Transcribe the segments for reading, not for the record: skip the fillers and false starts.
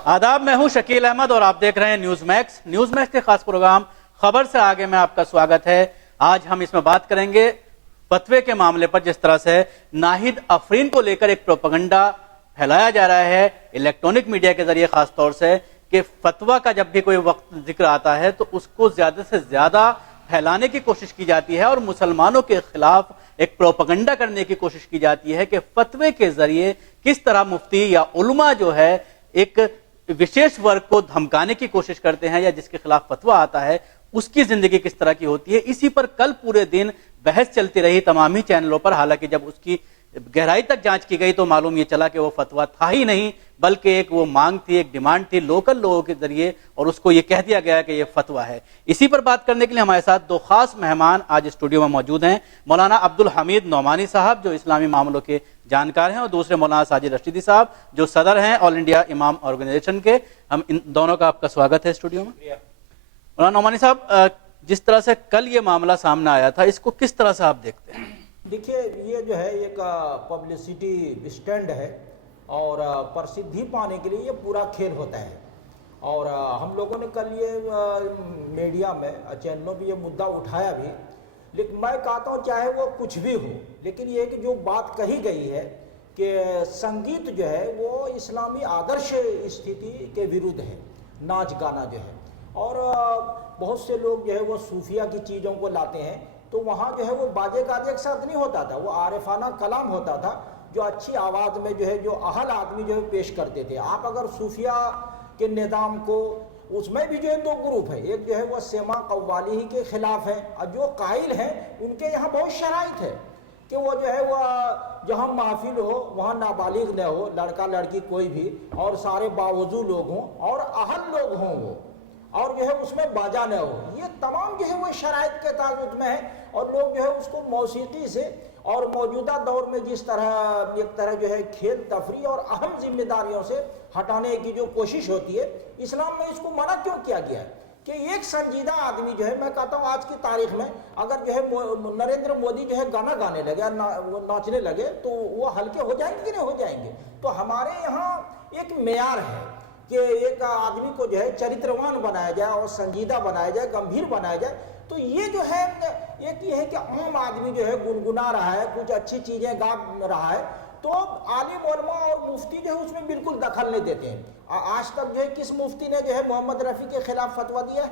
आदाब, मैं हूं शकील अहमद और आप देख रहे हैं न्यूज मैक्स। न्यूज मैक्स के खास प्रोग्राम खबर से आगे में आपका स्वागत है। आज हम इसमें बात करेंगे फतवे के मामले पर। जिस तरह से नाहिद अफरीन को लेकर एक प्रोपेगेंडा फैलाया जा रहा है इलेक्ट्रॉनिक मीडिया के जरिए, खास तौर से कि फतवा का जब भी कोई वक्त जिक्र आता है तो उसको ज्यादा से ज्यादा फैलाने की कोशिश की जाती है और मुसलमानों के खिलाफ एक प्रोपेगेंडा करने की कोशिश की जाती है कि फतवे के जरिए किस तरह मुफ्ती या उलमा जो है एक विशेष वर्ग को धमकाने की कोशिश करते हैं, या जिसके खिलाफ फतवा आता है उसकी जिंदगी किस तरह की होती है। इसी पर कल पूरे दिन बहस चलती रही तमाम ही चैनलों पर। हालांकि जब उसकी गहराई तक जांच की गई तो मालूम ये चला कि वो फतवा था ही नहीं, बल्कि एक वो मांग थी, एक डिमांड थी लोकल लोगों के जरिए, और उसको ये कह दिया गया कि ये फतवा है। इसी पर बात करने के लिए हमारे साथ दो खास मेहमान आज स्टूडियो में मौजूद हैं। मौलाना अब्दुल हमीद नौमानी साहब जो इस्लामी मामलों के जानकार हैं, और दूसरे मौलाना साजिद रशीदी साहब जो सदर हैं ऑल इंडिया इमाम ऑर्गेनाइजेशन के। हम इन दोनों का आपका स्वागत है स्टूडियो में। मौलाना नौमानी साहब, जिस तरह से कल ये मामला सामने आया था, इसको किस तरह से आप देखते हैं? देखिए, ये जो है एक पब्लिसिटी स्टैंड है और प्रसिद्धि पाने के लिए ये पूरा खेल होता है। और हम लोगों ने कल ये मीडिया में चैनलों में ये मुद्दा उठाया भी, लेकिन मैं कहता हूँ चाहे वो कुछ भी हो, लेकिन ये कि जो बात कही गई है कि संगीत जो है वो इस्लामी आदर्श स्थिति के विरुद्ध है, नाच गाना जो है। और बहुत से लोग जो है वो सूफिया की चीज़ों को लाते हैं, तो वहाँ जो है वो बाजे गाजे के साथ नहीं होता था, वो आरिफाना कलाम होता था जो अच्छी आवाज़ में जो है जो अहल आदमी जो है पेश करते थे। आप अगर सूफिया के निज़ाम को, उसमें भी जो है दो ग्रुप है, एक जो है वो सेमा कव्वाली ही के खिलाफ है, और जो कायल हैं उनके यहाँ बहुत शराइत है कि वो जो है वह जहाँ महफिल हो वहाँ नाबालिग न हो, लड़का लड़की कोई भी, और सारे बावजू लोग हों और अहल लोग हों वो, और जो है उसमें बाजा न हो। ये तमाम जो है वो शराइत के ताल्लुक में है। और लोग जो है उसको मौसीकी से, और मौजूदा दौर में जिस तरह एक तरह जो है खेल तफरी और अहम जिम्मेदारियों से हटाने की जो कोशिश होती है, इस्लाम में इसको मना क्यों किया गया है कि एक संजीदा आदमी जो है, मैं कहता हूँ आज की तारीख में अगर जो है नरेंद्र मोदी जो है गाना गाने लगे, नाचने लगे, तो वो हल्के हो जाएंगे कि नहीं हो जाएंगे? तो हमारे यहाँ एक मेयार है कि एक आदमी को जो है चरित्रवान बनाया जाए और संजीदा बनाया जाए, गंभीर बनाया जाए। तो ये जो है एक ये है कि आम आदमी जो है गुनगुना रहा है, कुछ अच्छी चीजें गा रहा है, तो आलिम उलमा और मुफ्ती जो है उसमें बिल्कुल दखल नहीं देते हैं। आज तक जो है किस मुफ्ती ने जो है मोहम्मद रफ़ी के खिलाफ फतवा दिया है,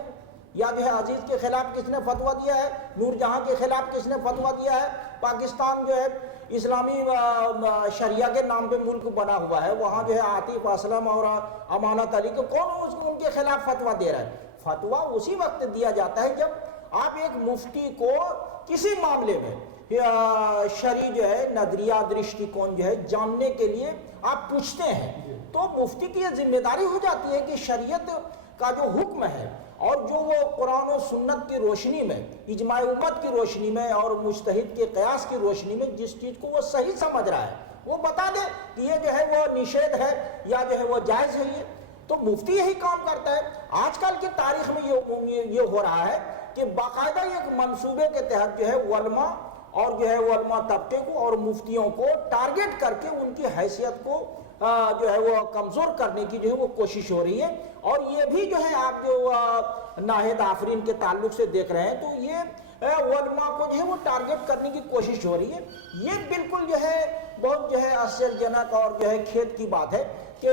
या जो है अजीज के खिलाफ किसने फतवा दिया है, नूरजहां के खिलाफ किसने फतवा दिया है? पाकिस्तान जो है इस्लामी शरिया के नाम पे मुल्क बना हुआ है, वहाँ जो है आतिफ असलम और अमानत अली को कौन उनके खिलाफ फतवा दे रहा है? फतवा उसी वक्त दिया जाता है जब आप एक मुफ्ती को किसी मामले में शरी जो है नजरिया दृष्टिकोण जो है जानने के लिए आप पूछते हैं, तो मुफ्ती की यह जिम्मेदारी हो जाती है कि शरीयत का जो हुक्म है और जो वो कुरान और सुन्नत की रोशनी में, इजमाए उम्मत की रोशनी में और मुज्तहिद के कयास की रोशनी में जिस चीज़ को वो सही समझ रहा है वो बता दे कि ये जो है वो निषेध है या जो है वो जायज़ है। ये तो मुफ्ती यही काम करता है। आजकल की तारीख में ये हो रहा है कि बाकायदा एक मंसूबे के तहत जो है उलमा और जो है उलमा तबके को और मुफ्तियों को टारगेट करके उनकी हैसियत को जो है वो कमज़ोर करने की जो है वो कोशिश हो रही है। और ये भी जो है आप जो नाहिद आफरीन के ताल्लुक से देख रहे हैं, तो ये उलमा को जो है वो टारगेट करने की कोशिश हो रही है। ये बिल्कुल जो है बहुत जो है आश्चर्यजनक और जो है खेद की बात है कि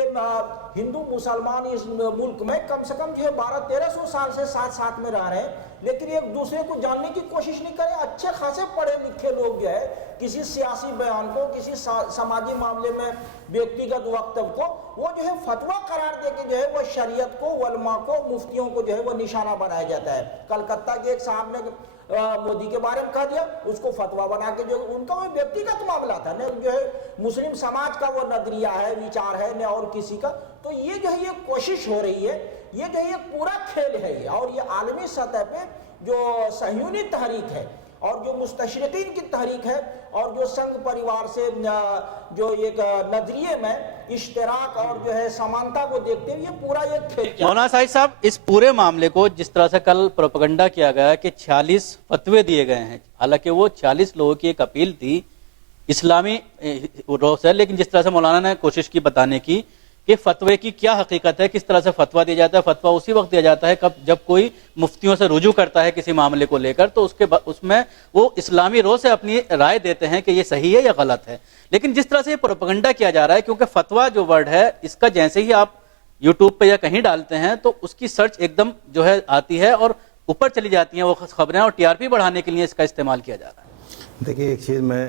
हिंदू मुसलमान इस मुल्क में कम से कम जो है 1200-1300 साल से साथ साथ में रह रहे हैं, लेकिन एक दूसरे को जानने की कोशिश नहीं करें। अच्छे खासे पढ़े लिखे लोग जो है किसी सियासी बयान को, किसी समाजी मामले में व्यक्तिगत वक्तव्य को वो जो है फतवा करार दे के जो है वो शरीयत को, उलमा को, मुफ्तियों को जो है वो निशाना बनाया जाता है। कलकत्ता के एक साहब ने मोदी के बारे में कह दिया, उसको फतवा बना के, जो उनका वो व्यक्तिगत मामला था, न जो है मुस्लिम समाज का वो नजरिया है, विचार है, न और किसी का। तो ये जो है ये कोशिश हो रही है, ये जो है ये पूरा खेल है ये। और ये आलमी सतह पे जो सहयूनी तहरीक है और जो मुस्तशरिकीन की तहरीक है और जो संघ परिवार से जो एक नजरिए में इश्तराक और जो है समानता को देखते हुए ये पूरा एक खेल। मौलाना साहब, इस पूरे मामले को जिस तरह से कल प्रोपेगेंडा किया गया कि 46 फतवे दिए गए हैं, हालांकि वो 40 लोगों की एक अपील थी इस्लामी रोह से, लेकिन जिस तरह से मौलाना ने कोशिश की बताने की کہ فتوے کی کیا حقیقت ہے, کس طرح سے فتویٰ دیا جاتا ہے. فتویٰ اسی وقت دیا جاتا ہے جب کوئی مفتیوں سے رجوع کرتا ہے کسی معاملے کو لے کر, تو اس میں وہ اسلامی رو سے اپنی رائے دیتے ہیں کہ یہ صحیح ہے یا غلط ہے. لیکن جس طرح سے یہ پروپیگنڈا کیا جا رہا ہے, کیونکہ فتویٰ جو ورڈ ہے اس کا جیسے ہی آپ یوٹیوب پہ یا کہیں ڈالتے ہیں تو اس کی سرچ ایک دم جو ہے آتی ہے اور اوپر چلی جاتی ہیں وہ خبریں, اور ٹی آر پی بڑھانے کے لیے اس کا استعمال کیا جا رہا ہے. دیکھیے ایک چیز میں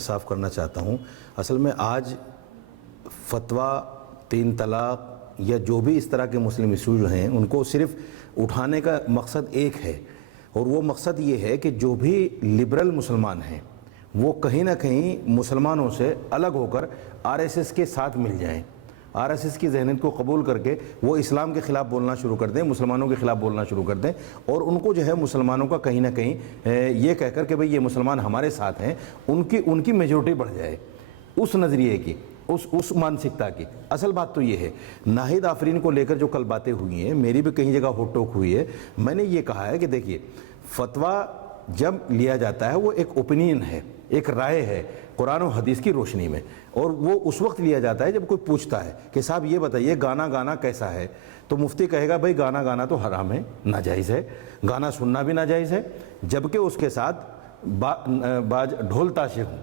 صاف کرنا چاہتا ہوں. اصل میں آج فتویٰ, 3 طلاق یا جو بھی اس طرح کے مسلم ایشوز ہیں ان کو صرف اٹھانے کا مقصد ایک ہے, اور وہ مقصد یہ ہے کہ جو بھی لبرل مسلمان ہیں وہ کہیں نہ کہیں مسلمانوں سے الگ ہو کر آر ایس ایس کے ساتھ مل جائیں, آر ایس ایس کی ذہنیت کو قبول کر کے وہ اسلام کے خلاف بولنا شروع کر دیں, مسلمانوں کے خلاف بولنا شروع کر دیں, اور ان کو جو ہے مسلمانوں کا کہیں نہ کہیں یہ کہہ کر کہ بھئی یہ مسلمان ہمارے ساتھ ہیں, ان کی میجورٹی بڑھ جائے اس نظریے کی, اس مانسکتا کی. اصل بات تو یہ ہے, ناہید آفرین کو لے کر جو کل باتیں ہوئی ہیں, میری بھی کہیں جگہ ہوٹ ٹوک ہوئی ہے. میں نے یہ کہا ہے کہ دیکھیے فتویٰ جب لیا جاتا ہے وہ ایک اوپینین ہے, ایک رائے ہے قرآن و حدیث کی روشنی میں, اور وہ اس وقت لیا جاتا ہے جب کوئی پوچھتا ہے کہ صاحب یہ بتائیے گانا کیسا ہے, تو مفتی کہے گا بھائی گانا تو حرام ہے, ناجائز ہے, گانا سننا بھی ناجائز ہے, جبکہ اس کے ساتھ باج ڈھول تاشے ہوں,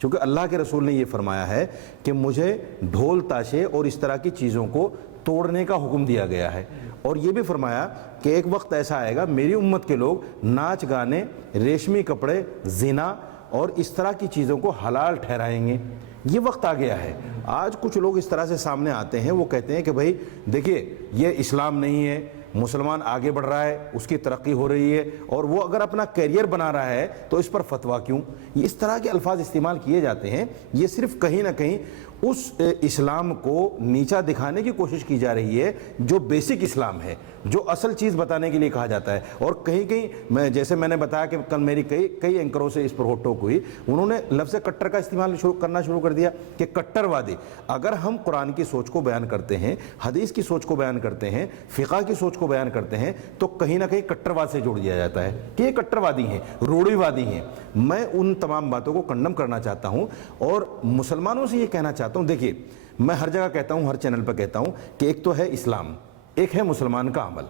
چونکہ اللہ کے رسول نے یہ فرمایا ہے کہ مجھے ڈھول تاشے اور اس طرح کی چیزوں کو توڑنے کا حکم دیا گیا ہے, اور یہ بھی فرمایا کہ ایک وقت ایسا آئے گا میری امت کے لوگ ناچ گانے, ریشمی کپڑے, زنا اور اس طرح کی چیزوں کو حلال ٹھہرائیں گے. یہ وقت آ گیا ہے. آج کچھ لوگ اس طرح سے سامنے آتے ہیں, وہ کہتے ہیں کہ بھائی دیکھیے یہ اسلام نہیں ہے, مسلمان آگے بڑھ رہا ہے, اس کی ترقی ہو رہی ہے, اور وہ اگر اپنا کیریئر بنا رہا ہے تو اس پر فتویٰ کیوں. اس طرح کے الفاظ استعمال کیے جاتے ہیں. یہ صرف کہیں نہ کہیں اس اسلام کو نیچا دکھانے کی کوشش کی جا رہی ہے جو بیسک اسلام ہے, جو اصل چیز بتانے کے لیے کہا جاتا ہے. اور کہیں جیسے میں نے بتایا کہ کل میری کئی اینکروں سے اس پر ہوٹ ٹوک ہوئی, انہوں نے لفظ کٹر کا استعمال کرنا شروع کر دیا کہ کٹر وادی. اگر ہم قرآن کی سوچ کو بیان کرتے ہیں, حدیث کی سوچ کو بیان کرتے ہیں, فقہ کی سوچ کو بیان کرتے ہیں, تو کہیں نہ کہیں کٹر واد سے جوڑ دیا جاتا ہے کہ یہ کٹر وادی ہیں, روڑی وادی ہیں. میں ان تمام باتوں کو کنڈم کرنا چاہتا ہوں اور مسلمانوں سے یہ کہنا چاہتا ہوں. دیکھیے میں ہر جگہ کہتا ہوں, ہر چینل پہ کہتا ہوں کہ ایک تو ہے اسلام, ایک ہے مسلمان کا عمل.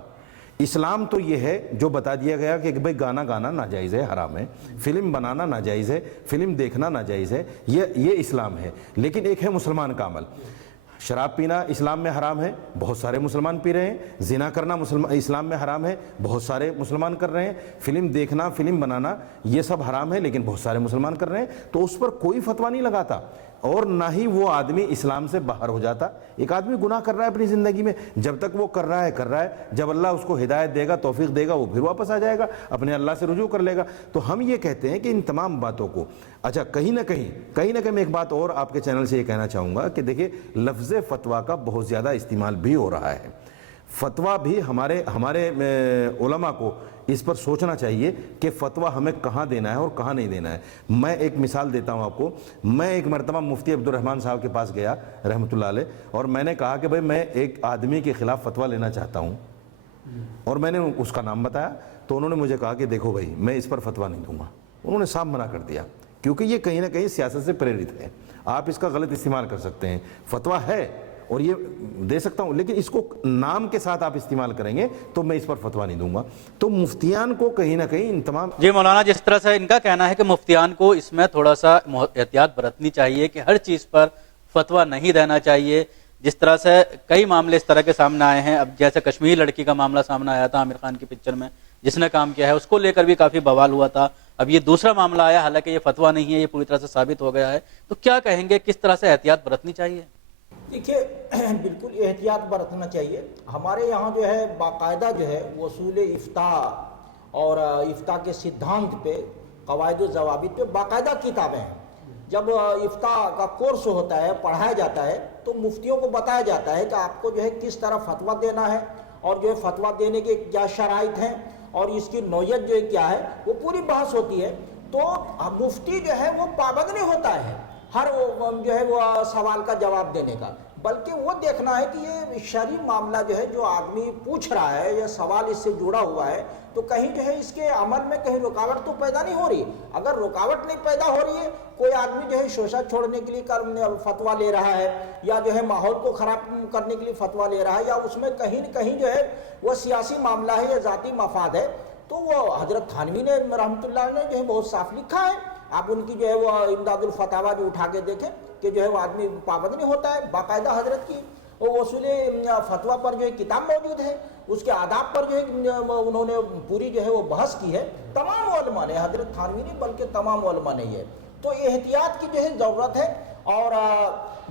اسلام تو یہ ہے جو بتا دیا گیا کہ بھئی گانا ناجائز ہے, حرام ہے, فلم بنانا ناجائز ہے, فلم دیکھنا ناجائز ہے, یہ اسلام ہے. لیکن ایک ہے مسلمان کا عمل. شراب پینا اسلام میں حرام ہے, بہت سارے مسلمان پی رہے ہیں. زنا کرنا اسلام میں حرام ہے, بہت سارے مسلمان کر رہے ہیں. فلم دیکھنا, فلم بنانا, یہ سب حرام ہے, لیکن بہت سارے مسلمان کر رہے ہیں. تو اس پر کوئی فتویٰ نہیں لگاتا, اور نہ ہی وہ آدمی اسلام سے باہر ہو جاتا. ایک آدمی گناہ کر رہا ہے اپنی زندگی میں, جب تک وہ کر رہا ہے, جب اللہ اس کو ہدایت دے گا, توفیق دے گا, وہ پھر واپس آ جائے گا, اپنے اللہ سے رجوع کر لے گا. تو ہم یہ کہتے ہیں کہ ان تمام باتوں کو, اچھا کہیں نہ کہیں میں ایک بات اور آپ کے چینل سے یہ کہنا چاہوں گا کہ دیکھیے لفظ فتویٰ کا بہت زیادہ استعمال بھی ہو رہا ہے. فتویٰ بھی ہمارے علماء کو اس پر سوچنا چاہیے کہ فتویٰ ہمیں کہاں دینا ہے اور کہاں نہیں دینا ہے. میں ایک مثال دیتا ہوں آپ کو. میں ایک مرتبہ مفتی عبد الرحمن صاحب کے پاس گیا رحمۃ اللہ علیہ, اور میں نے کہا کہ بھائی میں ایک آدمی کے خلاف فتویٰ لینا چاہتا ہوں, اور میں نے اس کا نام بتایا. تو انہوں نے مجھے کہا کہ دیکھو بھائی میں اس پر فتویٰ نہیں دوں گا. انہوں نے صاف منع کر دیا, کیونکہ یہ کہیں نہ کہیں سیاست سے پریرت ہے. آپ اس کا غلط استعمال کر سکتے ہیں. فتویٰ ہے اور یہ دے سکتا ہوں, لیکن اس کو نام کے ساتھ آپ استعمال کریں گے تو میں اس پر فتویٰ نہیں دوں گا. تو مفتیان کو کہیں نہ کہیں ان تمام جی مولانا, جس طرح سے ان کا کہنا ہے کہ مفتیان کو اس میں تھوڑا سا احتیاط برتنی چاہیے کہ ہر چیز پر فتویٰ نہیں دینا چاہیے. جس طرح سے کئی معاملے اس طرح کے سامنے آئے ہیں, اب جیسے کشمیر لڑکی کا معاملہ سامنے آیا تھا عامر خان کی پکچر میں, جس نے کام کیا ہے اس کو لے کر بھی کافی بوال ہوا تھا. اب یہ دوسرا معاملہ آیا, حالانکہ یہ فتویٰ نہیں ہے, یہ پوری طرح سے ثابت ہو گیا ہے. تو کیا کہیں گے, کس طرح سے احتیاط برتنی چاہیے؟ دیکھیے بالکل احتیاط برتنا چاہیے. ہمارے یہاں جو ہے باقاعدہ جو ہے اصول افتاء اور افتاء کے سدھانت پہ, قواعد و ضوابط پہ باقاعدہ کتابیں ہیں. جب افتاء کا کورس ہوتا ہے, پڑھایا جاتا ہے, تو مفتیوں کو بتایا جاتا ہے کہ آپ کو جو ہے کس طرح فتویٰ دینا ہے, اور جو ہے فتویٰ دینے کے کیا شرائط ہیں, اور اس کی نوعیت جو ہے کیا ہے, وہ پوری بحث ہوتی ہے. تو مفتی جو ہے وہ پابند نہیں ہوتا ہے ہر جو ہے وہ سوال کا جواب دینے کا. बल्कि वो देखना है कि ये शरई मामला जो है, जो आदमी पूछ रहा है या सवाल इससे जुड़ा हुआ है, तो कहीं जो है इसके अमल में कहीं रुकावट तो पैदा नहीं हो रही। अगर रुकावट नहीं पैदा हो रही है, कोई आदमी जो है शोषा छोड़ने के लिए फतवा ले रहा है, या जो है माहौल को खराब करने के लिए फतवा ले रहा है, या उसमें कहीं न कहीं जो है वो सियासी मामला है या जाती मफाद है, तो वो हजरत थानवी ने रहमतुल्लाह ने जो है बहुत साफ लिखा है। आप उनकी जो है वो इमदादुल फतावा जो उठा के देखें कि जो है वो आदमी पाबंद नहीं होता है। बाकायदा हजरत की वो वसूले फतवा पर जो है किताब मौजूद है, उसके आदाब पर जो है उन्होंने पूरी जो है वो बहस की है। तमाम उलमा ने, हजरत थानवी नहीं बल्कि तमाम उलमा ने ये तो एहतियात की जो है ज़रूरत है। और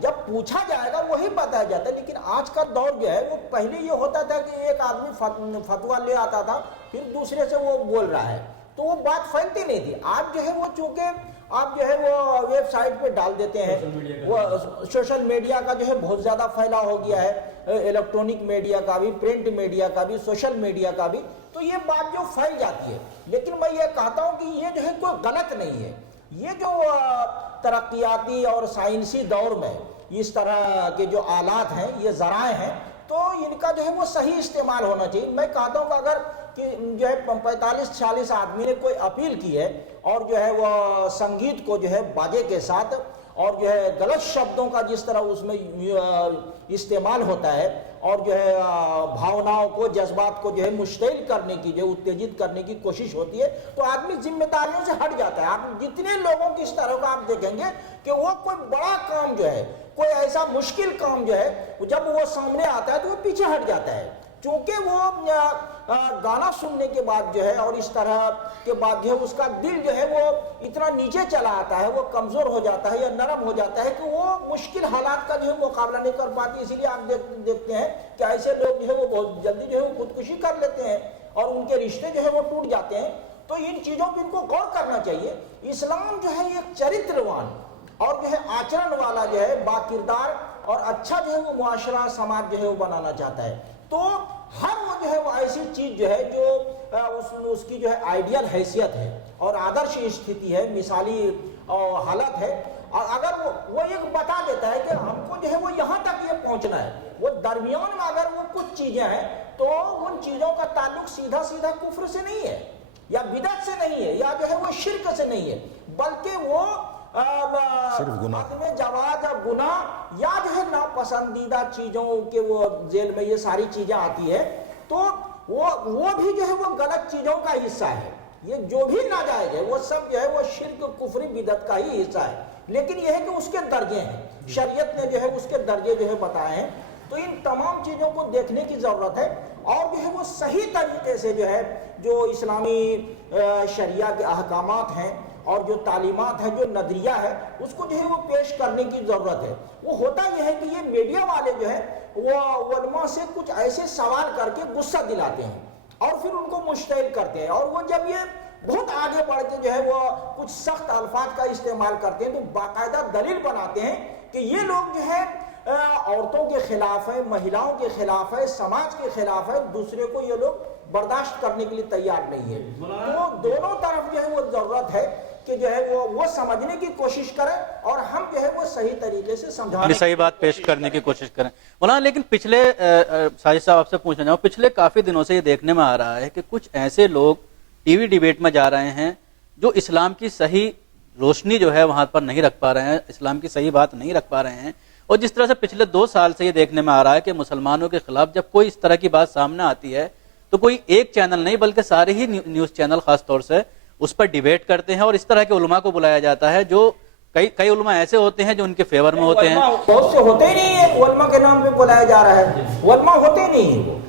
जब पूछा जाएगा वही बताया जाता है। लेकिन आज का दौर जो है वो पहले ये होता था कि एक आदमी फतवा ले आता था, फिर दूसरे से वो बोल रहा है, तो वो बात फैलती नहीं थी। आज जो है वो चूंकि आप जो है वो वेबसाइट पे डाल देते हैं, वो सोशल मीडिया का जो है बहुत ज़्यादा फैलाव हो गया है, इलेक्ट्रॉनिक मीडिया का भी, प्रिंट मीडिया का भी, सोशल मीडिया का भी, तो ये बात जो फैल जाती है। लेकिन मैं ये कहता हूँ कि ये जो है कोई गलत नहीं है। ये जो तरक्याती और साइंसी दौर में इस तरह के जो आलात हैं, ये ज़राए हैं, तो इनका जो है वो सही इस्तेमाल होना चाहिए। मैं कहता हूँ कि अगर कि जो है 45-46 आदमी ने कोई अपील की है और जो है वो संगीत को जो है बाजे के साथ और जो है गलत शब्दों का जिस तरह उसमें इस्तेमाल होता है और जो है भावनाओं को, जज्बात को जो है मुश्तिल करने की, जो उत्तेजित करने की कोशिश होती है, तो आदमी जिम्मेदारियों से हट जाता है। आप जितने लोगों की इस तरह का आप देखेंगे कि वो कोई बड़ा काम जो है, कोई ऐसा मुश्किल काम जो है, जब वो सामने आता है तो वो पीछे हट जाता है। क्योंकि वो गाना सुनने के बाद जो है और इस तरह के बाद जो है उसका दिल जो है वो इतना नीचे चला आता है, वो कमज़ोर हो जाता है या नरम हो जाता है कि वो मुश्किल हालात का जो है मुकाबला नहीं कर पाती। इसीलिए आप देखते हैं कि ऐसे लोग जो है वो बहुत जल्दी जो है वो खुदकुशी कर लेते हैं और उनके रिश्ते जो है वो टूट जाते हैं। तो इन चीज़ों पर इनको गौर करना चाहिए। इस्लाम जो है एक चरित्रवान और जो है आचरण वाला जो है बाकिरदार और अच्छा जो है वो मुआशरा, समाज जो है वो बनाना चाहता है। तो हर वो जो है वो ऐसी चीज जो है जो उसकी जो है आइडियल हैसियत है और आदर्श स्थिति है, मिसाली हालत है, और अगर वो एक बता देता है कि हमको जो है वो यहाँ तक ये पहुँचना है, वो दरमियान में अगर वो कुछ चीजें हैं तो उन चीजों का ताल्लुक सीधा सीधा कुफ्र से नहीं है या बिदअत से नहीं है या जो है वो शिर्क से नहीं है, बल्कि वो में जवाज गुनाह या जो है नापसंदीदा चीजों के वो जेल में ये सारी चीजें आती है, तो वो भी जो है वो गलत चीजों का हिस्सा है। ये जो भी नाजायज है वो सब जो है वो शिर्क, कुफरी, बिदअत का ही हिस्सा है। लेकिन यह है कि उसके दर्जे हैं, शरीयत ने जो है उसके दर्जे जो है बताए हैं। तो इन तमाम चीजों को देखने की जरूरत है और जो है वो सही तरीके से जो है जो इस्लामी शरिया के अहकामात हैं और जो तालीमात है, जो नजरिया है, उसको जो है वो पेश करने की जरूरत है। वो होता यह है कि ये मीडिया वाले जो है वो उलमा से कुछ ऐसे सवाल करके गुस्सा दिलाते हैं और फिर उनको मुश्तिल करते हैं, और वो जब ये बहुत आगे बढ़ के जो है वो कुछ सख्त अल्फाज का इस्तेमाल करते हैं तो बाकायदा दलील बनाते हैं कि ये लोग जो है औरतों के खिलाफ है, महिलाओं के खिलाफ है, समाज के खिलाफ है, दूसरे को ये लोग बर्दाश्त करने के लिए तैयार नहीं है। तो दोनों तरफ जो है वो जरूरत है कि जो है वो समझने की कोशिश करें और हम जो है वो सही तरीके से समझाने, सही बात पेश करने की कोशिश करें। मौलाना, लेकिन पिछले साजिद साहब आपसे पूछना चाहूँ, पिछले काफी दिनों से ये देखने में आ रहा है कि कुछ ऐसे लोग टीवी डिबेट में जा रहे हैं जो इस्लाम की सही रोशनी जो है वहां पर नहीं रख पा रहे हैं, इस्लाम की सही बात नहीं रख पा रहे हैं। और जिस तरह से पिछले 2 साल से ये देखने में आ रहा है कि मुसलमानों के खिलाफ जब कोई इस तरह की बात सामने आती है तो कोई एक चैनल नहीं बल्कि सारे ही न्यूज चैनल खास तौर से उस पर डिबेट करते हैं और इस तरह के उलमा को बुलाया जाता है जो कई उलमा ऐसे होते हैं जो उनके फेवर में होते हैं। बहुत से होते ही नहीं है, उलमा के नाम पे बुलाया जा रहा है, उलमा होते ही नहीं है।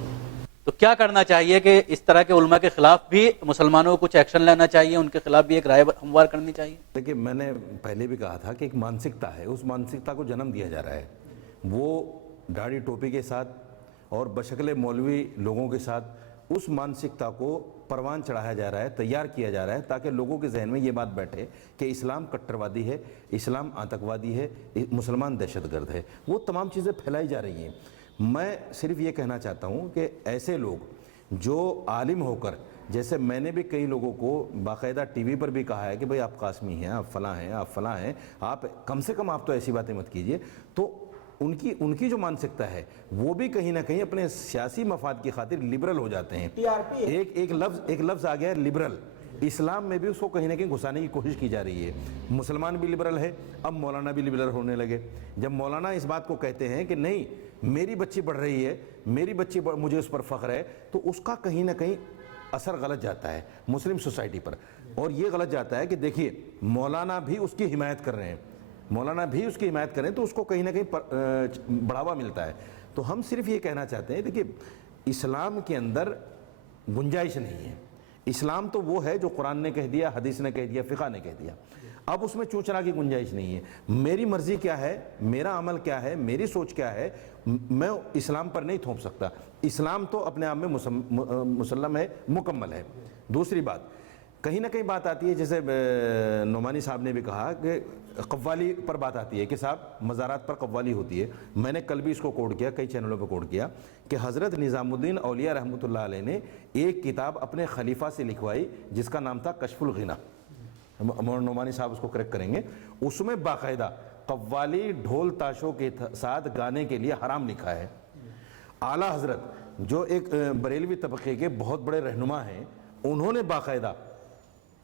तो क्या करना चाहिए कि इस तरह के उलमा के खिलाफ भी मुसलमानों को कुछ एक्शन लेना चाहिए, उनके खिलाफ भी एक राय हमवार करनी चाहिए? देखिए, मैंने पहले भी कहा था कि एक मानसिकता है, उस मानसिकता को जन्म दिया जा रहा है। वो दाढ़ी टोपी के साथ और बशकले मौलवी लोगों के साथ उस मानसिकता को परवान चढ़ाया जा रहा है, तैयार किया जा रहा है ताकि लोगों के जहन में ये बात बैठे कि इस्लाम कट्टरवादी है, इस्लाम आतंकवादी है, मुसलमान दहशतगर्द है। वो तमाम चीज़ें फैलाई जा रही हैं। मैं सिर्फ ये कहना चाहता हूँ कि ऐसे लोग जो आलिम होकर, जैसे मैंने भी कई लोगों को बाकायदा टीवी पर भी कहा है कि भाई आप कासमी हैं, आप फलां हैं, आप फलां हैं, आप कम से कम आप तो ऐसी बातें मत कीजिए, तो ان کی جو مانسکتا ہے وہ بھی کہیں نہ کہیں اپنے سیاسی مفاد کی خاطر لبرل ہو جاتے ہیں. ایک لفظ آ گیا ہے لبرل. اسلام میں بھی اس کو کہیں نہ کہیں گھسانے کی کوشش کی جا رہی ہے. مسلمان بھی لبرل ہے, اب مولانا بھی لبرل ہونے لگے. جب مولانا اس بات کو کہتے ہیں کہ نہیں میری بچی پڑھ رہی ہے, میری بچی مجھے اس پر فخر ہے, تو اس کا کہیں نہ کہیں اثر غلط جاتا ہے مسلم سوسائٹی پر. اور یہ غلط جاتا ہے کہ دیکھیے مولانا بھی اس کی حمایت کر رہے ہیں, تو اس کو کہیں نہ کہیں بڑھاوا ملتا ہے. تو ہم صرف یہ کہنا چاہتے ہیں دیکھیے اسلام کے اندر گنجائش نہیں ہے. اسلام تو وہ ہے جو قرآن نے کہہ دیا, حدیث نے کہہ دیا, فقہ نے کہہ دیا. اب اس میں چوچرا کی گنجائش نہیں ہے. میری مرضی کیا ہے, میرا عمل کیا ہے, میری سوچ کیا ہے, میں اسلام پر نہیں تھوپ سکتا. اسلام تو اپنے آپ میں مسلم ہے, مکمل ہے. دوسری بات کہیں نہ کہیں بات آتی ہے, جیسے نعمانی صاحب نے بھی کہا کہ قوالی پر بات آتی ہے کہ صاحب مزارات پر قوالی ہوتی ہے. میں نے کل بھی اس کو کوٹ کیا, کئی چینلوں پہ کوٹ کیا کہ حضرت نظام الدین اولیاء رحمۃ اللہ علیہ نے ایک کتاب اپنے خلیفہ سے لکھوائی جس کا نام تھا کشف الغنا. نعمانی صاحب اس کو کریکٹ کریں گے. اس میں باقاعدہ قوالی ڈھول تاشوں کے ساتھ گانے کے لیے حرام لکھا ہے. اعلیٰ حضرت جو ایک بریلوی طبقے کے بہت بڑے رہنما ہیں, انہوں نے باقاعدہ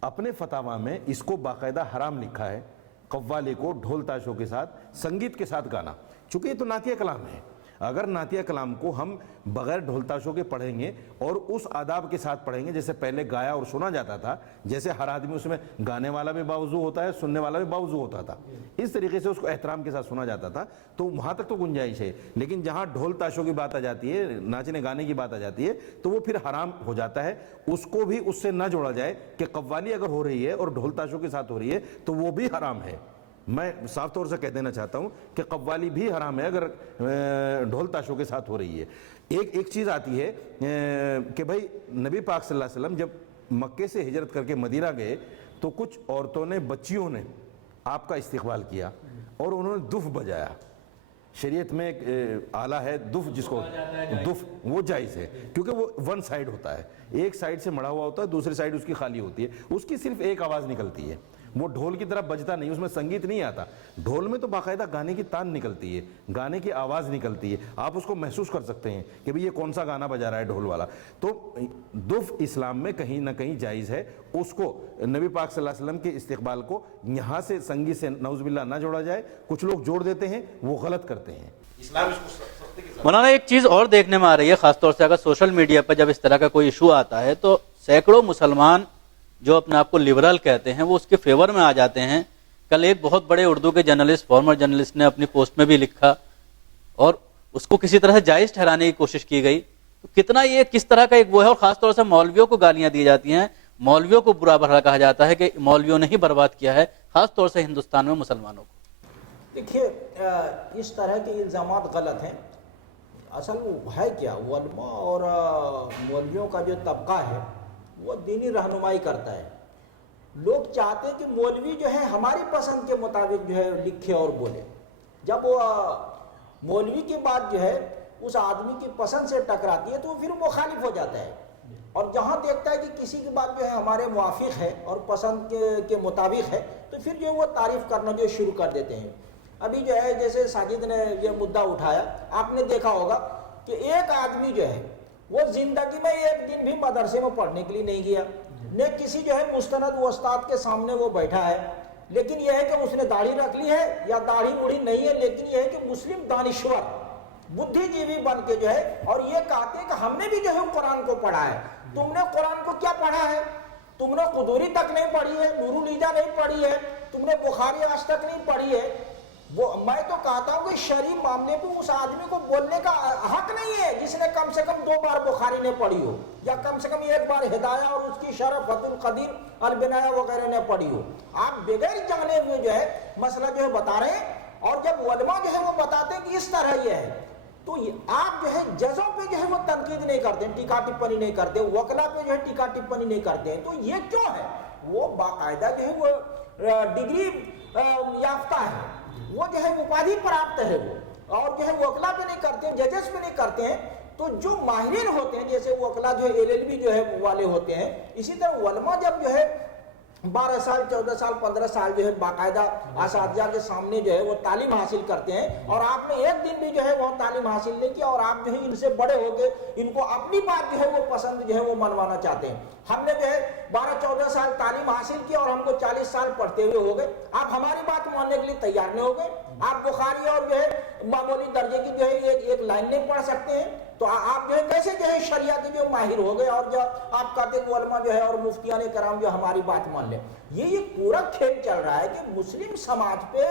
اپنے فتاوا میں اس کو باقاعدہ حرام لکھا ہے, قوالی کو ڈھول تاشوں کے ساتھ سنگیت کے ساتھ گانا. چونکہ یہ تو نعتیہ کلام ہے, اگر نعتیہ کلام کو ہم بغیر ڈھول تاشوں کے پڑھیں گے اور اس آداب کے ساتھ پڑھیں گے جیسے پہلے گایا اور سنا جاتا تھا, جیسے ہر آدمی اس میں گانے والا بھی باوضو ہوتا ہے, سننے والا بھی باوضو ہوتا تھا, اس طریقے سے اس کو احترام کے ساتھ سنا جاتا تھا, تو وہاں تک تو گنجائش ہے. لیکن جہاں ڈھول تاشوں کی بات آ جاتی ہے, ناچنے گانے کی بات آ جاتی ہے, تو وہ پھر حرام ہو جاتا ہے. اس کو بھی اس سے نہ جوڑا جائے کہ قوالی اگر ہو رہی ہے اور ڈھول تاشوں کے ساتھ ہو رہی ہے تو وہ بھی حرام ہے. میں صاف طور سے کہہ دینا چاہتا ہوں کہ قوالی بھی حرام ہے اگر ڈھول تاشوں کے ساتھ ہو رہی ہے. ایک چیز آتی ہے کہ بھائی نبی پاک صلی اللہ علیہ وسلم جب مکے سے ہجرت کر کے مدینہ گئے تو کچھ عورتوں نے, بچیوں نے آپ کا استقبال کیا اور انہوں نے دف بجایا. شریعت میں ایک آلہ ہے دف, جس کو دف, وہ جائز ہے کیونکہ وہ ون سائڈ ہوتا ہے, ایک سائڈ سے مڑا ہوا ہوتا ہے, دوسری سائڈ اس کی خالی ہوتی ہے, اس کی صرف ایک آواز نکلتی ہے, وہ ڈھول کی طرح بجتا نہیں, اس میں سنگیت نہیں آتا. ڈھول میں تو باقاعدہ گانے کی تان نکلتی ہے, گانے کی آواز نکلتی ہے, آپ اس کو محسوس کر سکتے ہیں کہ بھئی یہ کون سا گانا بجا رہا ہے ڈھول والا. تو دف اسلام میں کہیں نہ کہیں جائز ہے, اس کو نبی پاک صلی اللہ علیہ وسلم کے استقبال کو یہاں سے سنگیت سے نعوذ باللہ نہ جوڑا جائے. کچھ لوگ جوڑ دیتے ہیں, وہ غلط کرتے ہیں. اسلام اس کو مولانا ایک چیز اور دیکھنے میں آ رہی ہے, خاص طور سے اگر سوشل میڈیا پر جب اس طرح کا کوئی ایشو آتا ہے تو سینکڑوں مسلمان جو اپنے آپ کو لبرل کہتے ہیں وہ اس کے فیور میں آ جاتے ہیں. کل ایک بہت بڑے اردو کے جرنلسٹ, فارمر جرنلسٹ نے اپنی پوسٹ میں بھی لکھا اور اس کو کسی طرح سے جائز ٹھہرانے کی کوشش کی گئی. تو کتنا یہ کس طرح کا ایک وہ ہے, اور خاص طور سے مولویوں کو گالیاں دی جاتی ہیں, مولویوں کو برا بھلا کہا جاتا ہے کہ مولویوں نے ہی برباد کیا ہے خاص طور سے ہندوستان میں مسلمانوں کو. دیکھیے اس طرح کے الزامات غلط ہیں. اصل وہ ہے کیا, علماء اور مولویوں کا جو طبقہ ہے وہ دینی رہنمائی کرتا ہے. لوگ چاہتے ہیں کہ مولوی جو ہے ہماری پسند کے مطابق جو ہے لکھے اور بولے. جب وہ مولوی کی بات جو ہے اس آدمی کی پسند سے ٹکراتی ہے تو پھر مخالف ہو جاتا ہے, اور جہاں دیکھتا ہے کہ کسی کی بات جو ہے ہمارے موافق ہے اور پسند کے مطابق ہے تو پھر جو ہے وہ تعریف کرنا جو شروع کر دیتے ہیں. ابھی جو ہے جیسے ساجد نے یہ مدعا اٹھایا, آپ نے دیکھا ہوگا کہ ایک آدمی جو ہے وہ زندگی میں ایک دن بھی مدرسے میں پڑھنے کے لیے نہیں گیا, نہ کسی جو ہے مستند و استاد کے سامنے وہ بیٹھا ہے, لیکن یہ ہے کہ اس نے داڑھی رکھ لی ہے یا داڑھی اوڑھی نہیں ہے, لیکن یہ ہے کہ مسلم دانشور بدھی جیوی بن کے جو ہے اور یہ کہتے ہیں کہ ہم نے بھی جو ہے قرآن کو پڑھا ہے. تم نے قرآن کو کیا پڑھا ہے؟ تم نے قدوری تک نہیں پڑھی ہے, نور الہدیٰ نہیں پڑھی ہے, تم نے بخاری آج تک نہیں پڑھی ہے. وہ میں تو کہتا ہوں کہ شرعی معاملے پہ اس آدمی کو بولنے کا حق نہیں ہے جس نے کم سے کم 2 بار بخاری نے پڑھی ہو, یا کم سے کم 1 بار ہدایہ اور اس کی شرح فتح القدیر البنایہ وغیرہ نے پڑھی ہو. آپ بغیر جانے ہوئے جو ہے مسئلہ جو ہے بتا رہے ہیں, اور جب علماء جو ہے وہ بتاتے ہیں کہ اس طرح یہ ہے تو آپ جو ہے جزوں پہ جو ہے وہ تنقید نہیں کرتے, ٹیکا ٹپنی نہیں کرتے, وکلا پہ جو ہے ٹیکا ٹپنی نہیں کرتے ہیں. تو یہ کیوں ہے؟ وہ باقاعدہ جو ہے وہ ڈگری یافتہ ہے, وہ جو ہے اپادھی پراپت ہے وہ, اور جو ہے وکلا پہ نہیں کرتے ہیں, ججز پہ نہیں کرتے ہیں. تو جو ماہرین ہوتے ہیں جیسے وکلا جو ہے LLB جو ہے والے ہوتے ہیں, اسی طرح علماء جب جو ہے 12 साल 14 साल 15 साल जो है बाकायदा असातिज़ा के सामने जो है वो तालीम हासिल करते हैं, और आपने एक दिन भी जो है वो तालीम हासिल नहीं किया, और आप जो है इनसे बड़े हो गए, इनको अपनी बात जो है वो पसंद जो है वो मनवाना चाहते हैं। हमने जो है 12-14 साल तालीम हासिल की और हमको 40 साल पढ़ते हुए हो गए, आप हमारी बात मानने के लिए तैयार नहीं हो गए। आप बुखारी और जो है मामूली दर्जे की जो है एक लाइन नहीं पढ़ सकते हैं, तो आप जो है कैसे जो है शरिया के जो माहिर हो गए, और जो आप कहते हैं उलमा जो है और मुफ्तियान कराम जो हमारी बात मान ले। ये पूरा खेल चल रहा है कि मुस्लिम समाज पे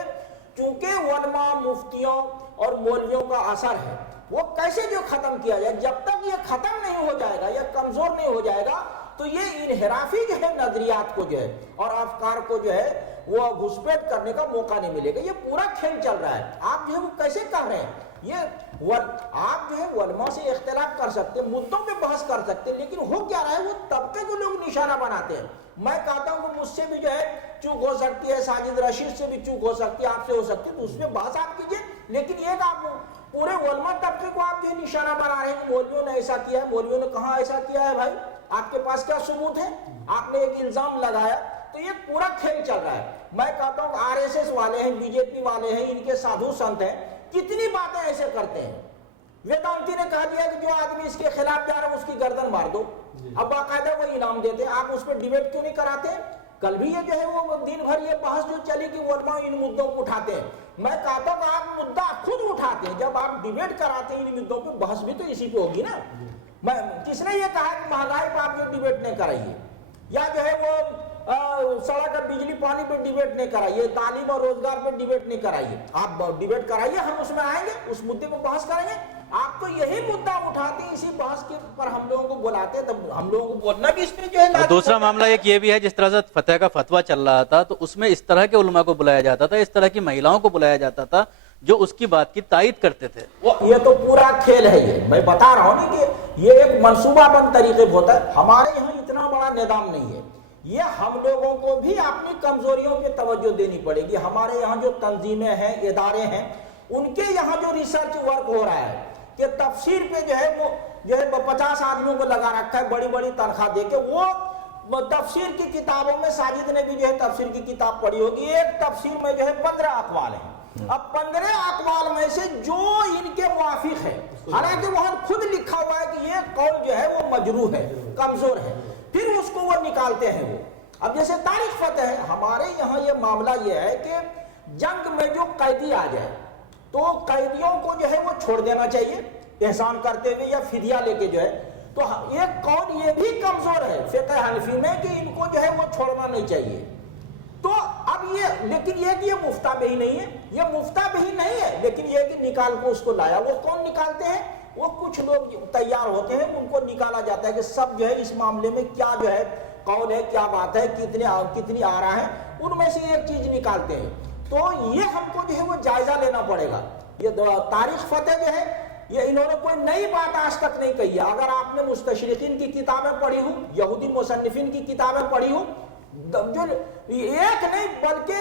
चूंकि उलमा मुफ्तियों और मौलवियों का असर है, वो कैसे जो खत्म किया जाए। जब तक ये खत्म नहीं हो जाएगा या कमजोर नहीं हो जाएगा, तो ये इनहिराफी जो है नजरियात को जो है और अफकार को जो है वो घुसपैठ करने का मौका नहीं मिलेगा। ये पूरा खेल चल रहा है। आप जो है वो कैसे कह रहे हैं, ये आप जो है उलमा से इख्तिलाफ कर सकते हैं, मुद्दों पे बहस कर सकते हैं, लेकिन हो क्या रहा है, वो तबके को लोग निशाना बनाते हैं। मैं कहता हूँ कि मुझसे भी जो है चूक हो सकती है, साजिद रशीद से भी चूक हो सकती है, आपसे हो सकती है, तो उसमें बहस आप कीजिए, लेकिन ये आप पूरे उलमा तबके को आप जो निशाना बना रहे हैं, मौलवियों ने ऐसा किया है, मौलवियों ने कहा ऐसा किया है। भाई आपके पास क्या सबूत है? आपने एक इल्जाम लगाया, तो ये पूरा खेल चल रहा है। मैं कहता हूँ आरएसएस वाले हैं, बीजेपी वाले हैं, इनके साधु संत हैं, कितनी बातें ऐसे करते हैं। वेदांती ने कहा दिया कि जो आदमी इसके खिलाफ जा रहा है उसकी गर्दन मार दो, अब बाकायदा वो इनाम देते हैं। आप उस पर डिबेट क्यों नहीं कराते? कल भी ये जो है वो दिन भर ये बहस जो चली कि उलमा इन मुद्दों को उठाते हैं। मैं कहता हूँ आप मुद्दा खुद उठाते हैं, जब आप डिबेट कराते हैं इन मुद्दों पे, बहस भी तो इसी पे होगी ना। किसने ये कहा कि महंगाई पर आप जो डिबेट नहीं कराइए, या जो है वो सड़क और बिजली पानी पे डिबेट नहीं कराइए, तालीम और रोजगार पे डिबेट नहीं कराइए। आप डिबेट कराइए, हम उसमें आएंगे, उस मुद्दे पर बहस करेंगे। आप तो यही मुद्दा उठाते हैं, इसी बहस के पर हम लोगों को बुलाते हैं, तब हम लोगों को बोलना भी इसमें जो है। दूसरा मामला एक ये भी है, जिस तरह से फतह का फतवा चल रहा था, तो उसमें इस तरह के उलमा को बुलाया जाता था, इस तरह की महिलाओं को बुलाया जाता था जो उसकी बात की तायीद करते थे। ये तो पूरा खेल है। ये मैं बता रहा हूँ ना कि ये एक मंसूबाबंद तरीके से होता है। हमारे यहाँ इतना बड़ा निजाम नहीं है। ये हम लोगों को भी अपनी कमजोरियों पे तवज्जो देनी पड़ेगी। हमारे यहाँ जो तंजीमें हैं, इदारे हैं, उनके यहाँ जो रिसर्च वर्क हो रहा है कि तफसीर पे जो है वो जो है 50 आदमियों को लगा रखा है, बड़ी बड़ी तनख्वाह दे के। वो तफसीर की किताबों में, साजिद ने भी जो है तफसीर की किताब पढ़ी होगी, एक तफसीर में जो है 15 अक़वाल है। अब 15 अक़वाल में से जो इनके मुआफिक है, हालांकि वहां खुद लिखा हुआ है कि ये कौल जो है वो मजरूह है, कमजोर है, फिर उसको वो निकालते हैं वो। अब जैसे तारीख फतह है, हमारे यहाँ ये मामला ये है कि जंग में जो कैदी आ जाए तो कैदियों को जो है वो छोड़ देना चाहिए एहसान करते हुए या फिदिया लेके जो है। तो एक कौल ये भी कमजोर है फिक़ह हनफी में कि इनको जो है वो छोड़ना नहीं चाहिए। तो अब ये, लेकिन ये कि ये मुफ्ताबही नहीं है, ये मुफ्ताबही नहीं है, लेकिन ये कि निकाल को उसको लाया। वो कौन निकालते हैं? वो कुछ लोग तैयार होते हैं, उनको निकाला जाता है कि सब जो है इस मामले में क्या जो है कौन है, क्या बात है, कितनी आ रहा है, उनमें से एक चीज निकालते हैं। तो ये हमको जो है वो जायजा लेना पड़ेगा। ये तारीख फतह जो है, ये इन्होंने कोई नई बात आज तक नहीं कही है। अगर आपने मुस्तशरिकीन की किताबें पढ़ी हो, यहूदी मुसन्निफीन की किताबें पढ़ी हो, जो एक नहीं बल्कि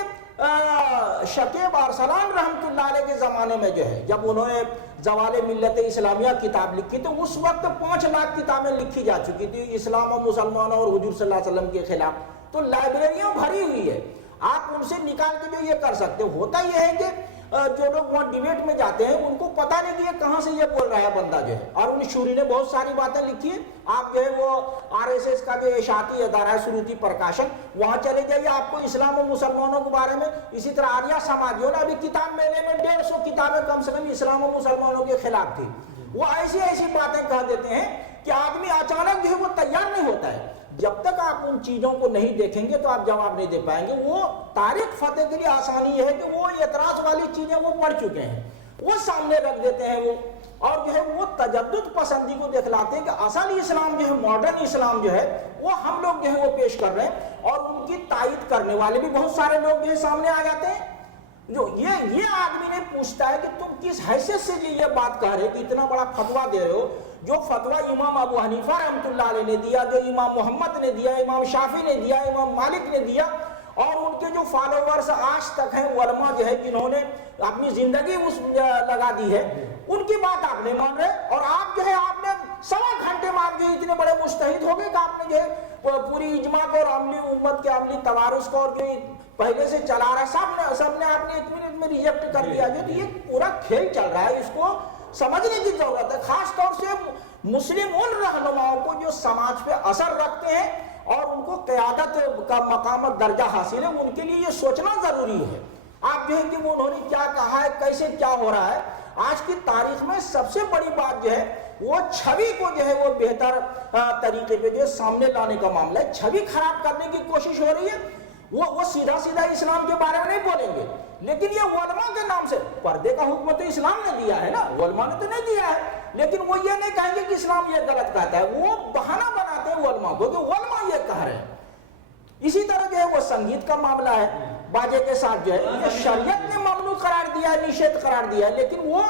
शकीब अरसलान रहमतुल्लाह अलैह के ज़माने में जो है, जब उन्होंने ज़वाले मिल्लत इस्लामिया किताब लिखी, तो उस वक्त 5 लाख किताबें लिखी जा चुकी थी इस्लाम और मुसलमानों और हुजूर सल्लल्लाहु अलैहि वसल्लम के खिलाफ। तो लाइब्रेरियाँ भरी हुई है, आप उनसे निकाल के जो ये कर सकते हो। होता यह है कि जो लोग वहाँ डिबेट में जाते हैं उनको पता नहीं कि ये कहाँ से ये बोल रहा है बंदा जो है, और उन शूरी ने बहुत सारी बातें लिखी है। आप जो है वो आरएसएस का जो इशाती अदारा है श्रुति प्रकाशन, वहाँ चले जाइए, आपको इस्लाम और मुसलमानों के बारे में, इसी तरह आर्या समाजियों ने अभी किताब मेले में 150 किताबें कम से कम इस्लाम और मुसलमानों के खिलाफ थी। वो ऐसी ऐसी बातें कह देते हैं कि आदमी अचानक जो है वो तैयार नहीं होता है। जब तक आप उन चीजों को नहीं देखेंगे तो आप जवाब नहीं दे पाएंगे। वो तारीख फतह के लिए आसानी है कि वो एतराज वाली चीजें वो पढ़ चुके हैं, वो सामने रख देते हैं वो, और जो है वो तजद्दुद पसंदी को दिखलाते हैं कि असल इस्लाम जो है, मॉडर्न इस्लाम जो है, वो हम लोग जो है वो पेश कर रहे हैं। और उनकी तायीद करने वाले भी बहुत सारे लोग जो है सामने आ जाते हैं। जो ये आदमी ने पूछता है कि तुम किस हैसियत से ये बात कह रहे हो कि इतना बड़ा फतवा दे रहे हो, जो फतवा इमाम अबू हनीफा रहमतुल्लाह अलैह ने दिया, जो इमाम मोहम्मद ने दिया, इमाम शाफी ने दिया, इमाम मालिक ने दिया, और उनके जो फॉलोवर्स आज तक हैं उलमा जो है जिन्होंने अपनी जिंदगी उस लगा दी है, उनकी बात आप नहीं मान रहे। और आप जो है आपने 1.25 घंटे में आप जो जो इतने बड़े मुस्तहिद हो गए कि आपने जो है पूरी इजमा को और अमली उम्मत के अमली तवारुस को और जो पहले से चला रहा है सबने आपने 1 मिनट में रिजेक्ट कर दिया। जो ये पूरा खेल चल रहा है, इसको समझने की जरूरत है। खास तौर से मुस्लिम उन रहनुमाओं को जो समाज पे असर रखते हैं और उनको क़यादत का मकाम और दर्जा हासिल है, उनके लिए ये सोचना जरूरी है। आप जो है कि वो उन्होंने क्या कहा है, कैसे क्या हो रहा है। आज की तारीख में सबसे बड़ी बात जो है वो छवि को जो है वो बेहतर तरीके पे जो है सामने लाने का मामला है। छवि खराब करने की कोशिश हो रही है। वो सीधा सीधा इस्लाम के बारे में नहीं बोलेंगे, लेकिन ये उलमा के नाम से, पर्दे का हुक्म तो इस्लाम ने दिया है ना, उलमा ने तो नहीं दिया है, लेकिन वो ये नहीं कहेंगे कि इस्लाम ये गलत कहता है। वो बहाना बनाते हैं उलमा को कि उलमा ये कह रहे हैं। इसी तरह जो है वो संगीत का मामला है, बाजे के साथ जो है ये शरीयत ने ममनू करार दिया है, निषेध करार दिया है, लेकिन वो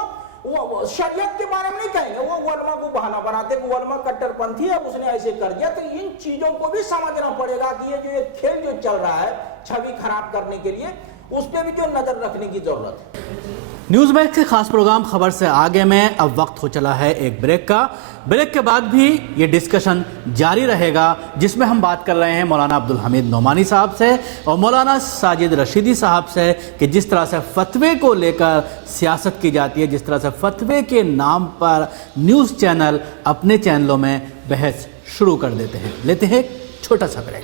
शरीयत के बारे में नहीं कहेंगे। वो उलमा को बहाना बनाते हैं कि उलमा कट्टरपंथी है, उसने ऐसे कर दिया। तो इन चीजों को भी समझना पड़ेगा कि ये जो ये खेल जो चल रहा है छवि खराब करने के लिए, उस पर भी जो नजर रखने की जरूरत है। न्यूज़ मैक्स के खास प्रोग्राम खबर से आगे में अब वक्त हो चला है एक ब्रेक का। ब्रेक के बाद भी ये डिस्कशन जारी रहेगा, जिसमें हम बात कर रहे हैं मौलाना अब्दुल हमीद नोमानी साहब से और मौलाना साजिद रशीदी साहब से कि जिस तरह से फतवे को लेकर सियासत की जाती है, जिस तरह से फतवे के नाम पर न्यूज़ चैनल अपने चैनलों में बहस शुरू कर देते हैं। लेते हैं एक छोटा सा ब्रेक।